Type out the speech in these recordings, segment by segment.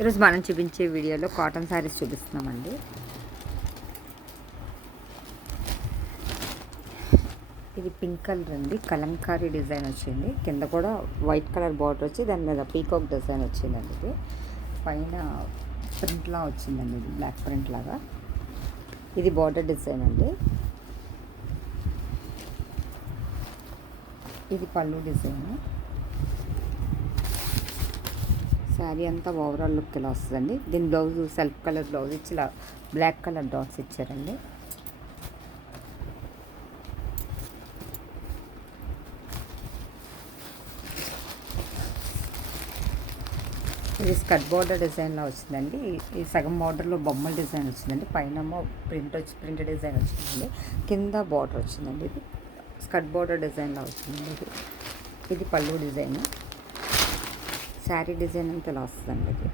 ఈరోజు మనం చూపించే వీడియోలో కాటన్ శారీస్ చూపిస్తున్నామండి. ఇది పింక్ కలర్ అండి, కలంకారీ డిజైన్ వచ్చింది. కింద కూడా వైట్ కలర్ బార్డర్ వచ్చి దాని మీద పీకాక్ డిజైన్ వచ్చిందండి. ఇది పైన ప్రింట్లా వచ్చిందండి, ఇది బ్లాక్ ప్రింట్ లాగా. ఇది బార్డర్ డిజైన్ అండి. ఇది పళ్ళు డిజైన్. శారీ అంతా ఓవరాల్ లుక్ ఇలా వస్తుందండి. దీని బ్లౌజ్ సెల్ఫ్ కలర్ బ్లౌజ్ ఇచ్చి ఇలా బ్లాక్ కలర్ డాట్స్ ఇచ్చారండి. ఇది స్కర్ట్ బార్డర్ డిజైన్లో వచ్చిందండి. ఈ సగం బార్డర్లో బొమ్మల డిజైన్ వచ్చిందండి. పైన ప్రింట్ డిజైన్ వచ్చిందండి. కింద బార్డర్ వచ్చిందండి. ఇది స్కర్ట్ బార్డర్ డిజైన్లో వచ్చిందండి. ఇది పళ్ళు డిజైన్. శారీ డిజైన్ అంతా ఇలా వస్తుందండి. ఇది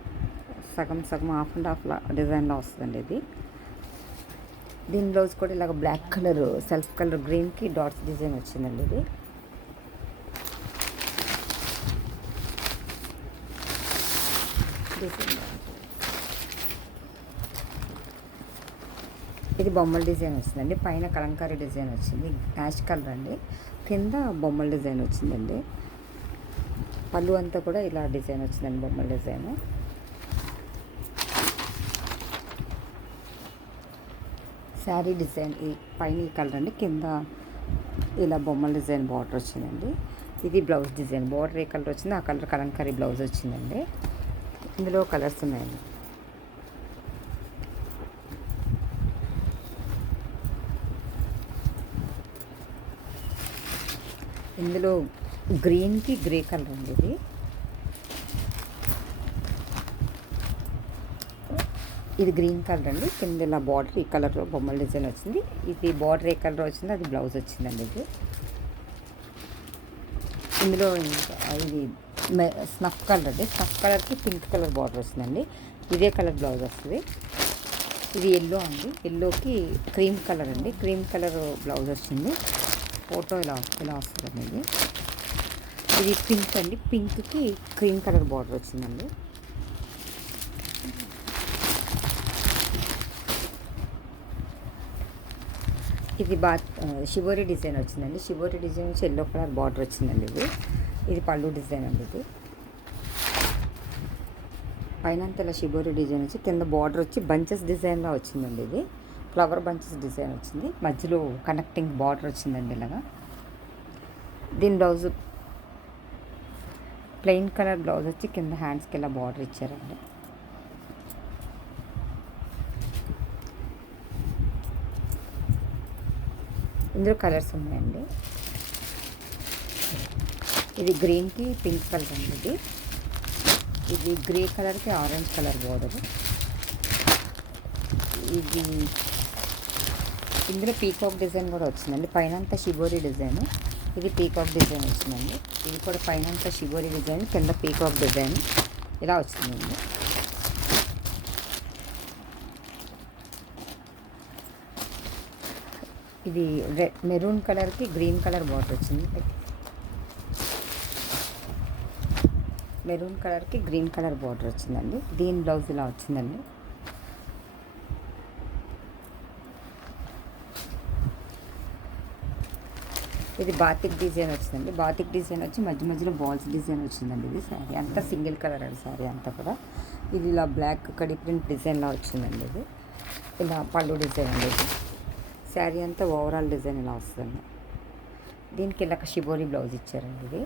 సగం హాఫ్ అండ్ హాఫ్ డిజైన్లో వస్తుందండి. దీని బ్లౌజ్ కూడా ఇలాగ బ్లాక్ కలర్ సెల్ఫ్ కలర్ గ్రీన్కి డాట్స్ డిజైన్ వచ్చిందండి. ఇది బొమ్మల డిజైన్ వస్తుందండి. పైన కలంకారీ డిజైన్ వచ్చింది, యాష్ కలర్ అండి. కింద బొమ్మల డిజైన్ వచ్చిందండి. పళ్ళు అంతా కూడా ఇలా డిజైన్ వచ్చిందండి, బొమ్మల డిజైన్. శారీ డిజైన్ ఈ పైన ఈ కలర్ అండి, కింద ఇలా బొమ్మల డిజైన్ బార్డర్ వచ్చిందండి. ఇది బ్లౌజ్ డిజైన్. బార్డర్ ఏ కలర్ వచ్చిందో ఆ కలర్ కలంకారీ బ్లౌజ్ వచ్చిందండి. ఇందులో కలర్స్ ఉన్నాయండి. ఇందులో గ్రీన్కి గ్రే కలర్ అండి. ఇది గ్రీన్ కలర్ అండి. కింద ఇలా బార్డర్ ఈ కలర్ బొమ్మల డిజైన్ వచ్చింది. ఇది బార్డర్ ఏ కలర్ వచ్చింది అది బ్లౌజ్ వచ్చిందండి. ఇందులో ఇది స్నఫ్ కలర్ అండి. స్నఫ్ కలర్కి పింక్ కలర్ బార్డర్ వస్తుందండి. ఇదే కలర్ బ్లౌజ్ వస్తుంది. ఇది ఎల్లో అండి. ఎల్లోకి క్రీమ్ కలర్ అండి. క్రీమ్ కలర్ బ్లౌజ్ వచ్చింది. ఫోటో ఇలా వస్తుందండి. ఇది పింక్ అండి. పింక్కి క్రీమ్ కలర్ బార్డర్ వచ్చిందండి. ఇది షిబోరి డిజైన్ వచ్చిందండి. షిబోరి డిజైన్ వచ్చి ఎల్లో కలర్ బార్డర్ వచ్చిందండి. ఇది పళ్ళు డిజైన్ అండి. ఇది పైన అంతా ఇలా షిబోరి డిజైన్ వచ్చి కింద బార్డర్ వచ్చి బంచెస్ డిజైన్లో వచ్చిందండి. ఇది ఫ్లవర్ బంచెస్ డిజైన్ వచ్చింది. మధ్యలో కనెక్టింగ్ బార్డర్ వచ్చిందండి ఇలాగా. దీని బ్లౌజ్ ప్లెయిన్ కలర్ బ్లౌజ్ వచ్చి కింద హ్యాండ్స్కి ఇలా బార్డర్ ఇచ్చారండి. ఇందులో కలర్స్ ఉన్నాయండి. ఇది గ్రీన్కి పింక్ కలర్ అండి. ఇది గ్రే కలర్కి ఆరెంజ్ కలర్ బార్డర్. ఇది ఇందులో పీకాక్ డిజైన్ కూడా వచ్చిందండి. పైన అంతా షిబోరి డిజైన్. ఇది పీకాక్ డిజైన్ వచ్చిందండి. ఇది కూడా పైన అంతా షిబోరి డిజైన్, కింద పీకాక్ డిజైన్ ఇలా వచ్చిందండి. ఇది మెరూన్ కలర్కి గ్రీన్ కలర్ బార్డర్ వచ్చింది. మెరూన్ కలర్కి గ్రీన్ కలర్ బార్డర్ వచ్చిందండి. దీని బ్లౌజ్ ఇలా వచ్చిందండి. ఇది బాతిక్ డిజైన్ వచ్చిందండి. బాతిక్ డిజైన్ వచ్చి మధ్యలో బాల్స్ డిజైన్ వచ్చిందండి. ఇది శారీ అంతా సింగిల్ కలర్ అండి. శారీ అంతా కూడా ఇది ఇలా బ్లాక్ కడి ప్రింట్ డిజైన్లా వచ్చిందండి. ఇది ఇలా పళ్ళు డిజైన్ అండి. ఇది శారీ అంతా ఓవరాల్ డిజైన్ ఇలా వస్తుందండి. దీనికి ఇలా షిబోరి బ్లౌజ్ ఇచ్చారండి.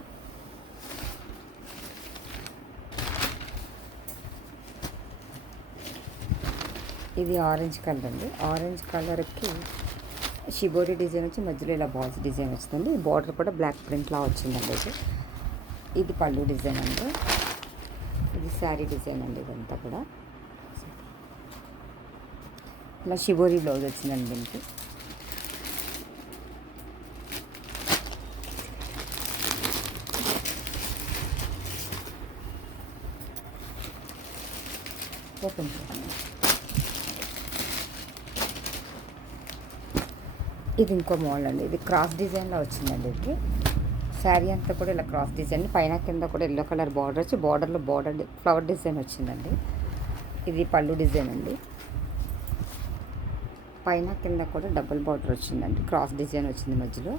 ఇది ఆరెంజ్ కలర్ అండి. ఆరెంజ్ కలర్కి షిబోరి డిజైన్ వచ్చి మధ్యలో ఇలా బాల్స్ డిజైన్ వచ్చిందండి. బార్డర్ కూడా బ్లాక్ ప్రింట్లా వచ్చిందండి. ఇది పళ్ళు డిజైన్ అండి. ఇది శారీ డిజైన్ అండి. ఇదంతా కూడా ఇలా షిబోరి బ్లౌజ్ వచ్చిందండి. దీనికి ఓపెన్ చేయండి. ఇది ఇంకో మోడల్ అండి. ఇది క్రాస్ డిజైన్లో వచ్చిందండి. ఇది శారీ అంతా కూడా ఇలా క్రాస్ డిజైన్, పైన కింద కూడా ఎల్లో కలర్ బార్డర్ వచ్చి బార్డర్లో ఫ్లవర్ డిజైన్ వచ్చిందండి. ఇది పళ్ళు డిజైన్ అండి. పైన కింద కూడా డబుల్ బార్డర్ వచ్చిందండి, క్రాస్ డిజైన్ వచ్చింది మధ్యలో.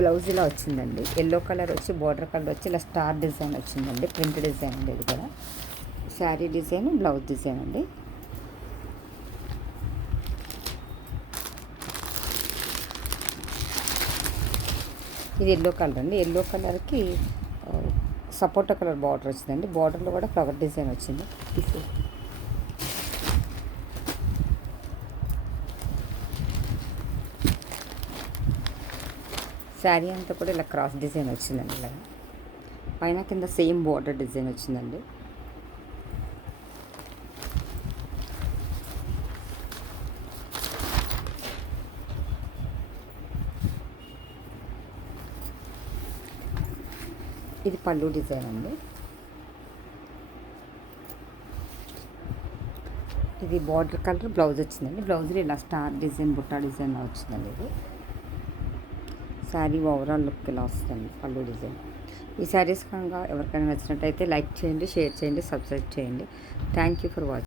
బ్లౌజ్ ఇలా వచ్చిందండి. ఎల్లో కలర్ వచ్చి బార్డర్ కలర్ వచ్చి ఇలా స్టార్ డిజైన్ వచ్చిందండి, ప్రింట్ డిజైన్ అండి. ఇది కూడా శారీ డిజైన్, బ్లౌజ్ డిజైన్ అండి. ఇది ఎల్లో కలర్ అండి. ఎల్లో కలర్కి సపోటా కలర్ బార్డర్ వచ్చిందండి. బార్డర్లో కూడా ఫ్లవర్ డిజైన్ వచ్చింది. శారీ అంతా కూడా ఇలా క్రాస్ డిజైన్ వచ్చిందండి. ఇలా పైన కింద సేమ్ బార్డర్ డిజైన్ వచ్చిందండి. ఇది పళ్ళు డిజైన్ అండి. ఇది బార్డర్ కలర్ బ్లౌజ్ వచ్చిందండి. బ్లౌజ్లో ఇలా స్టార్ డిజైన్, బుట్టా డిజైన్ వచ్చిందండి. ఇది శారీ ఓవరాల్ లుక్ ఇలా వస్తుంది, పళ్ళు డిజైన్. ఈ శారీస్ కనుక ఎవరికైనా నచ్చినట్టయితే లైక్ చేయండి, షేర్ చేయండి, సబ్స్క్రైబ్ చేయండి. Thank you for watching.